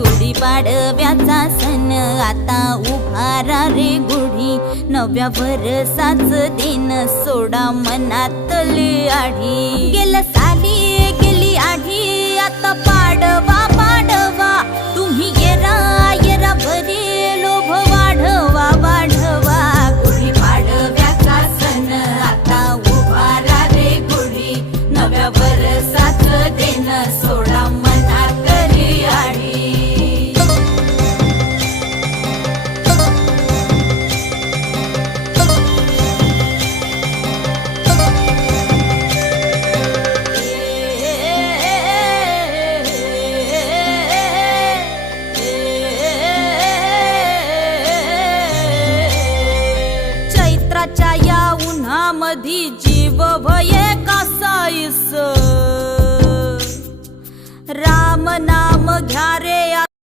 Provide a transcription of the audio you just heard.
गुढीपाडव्याचा सण आता उभारा रे गुढी, नव्या वर्षाच दिन सोडा मनातली आढी। गेलं साली गेली आढी, आता पाडवा पाडवा, तुम्ही येरा येरा बरे लोभ वाढवा वाढवा। गुढीपाडव्याचा सण आता उभारा रे गुढी, नव्या वर्षाच दिन सोडा मनातली आढी। चैत्राच्या या उन्हामधी जीव भये कासाईस, राम नाम घ्या रे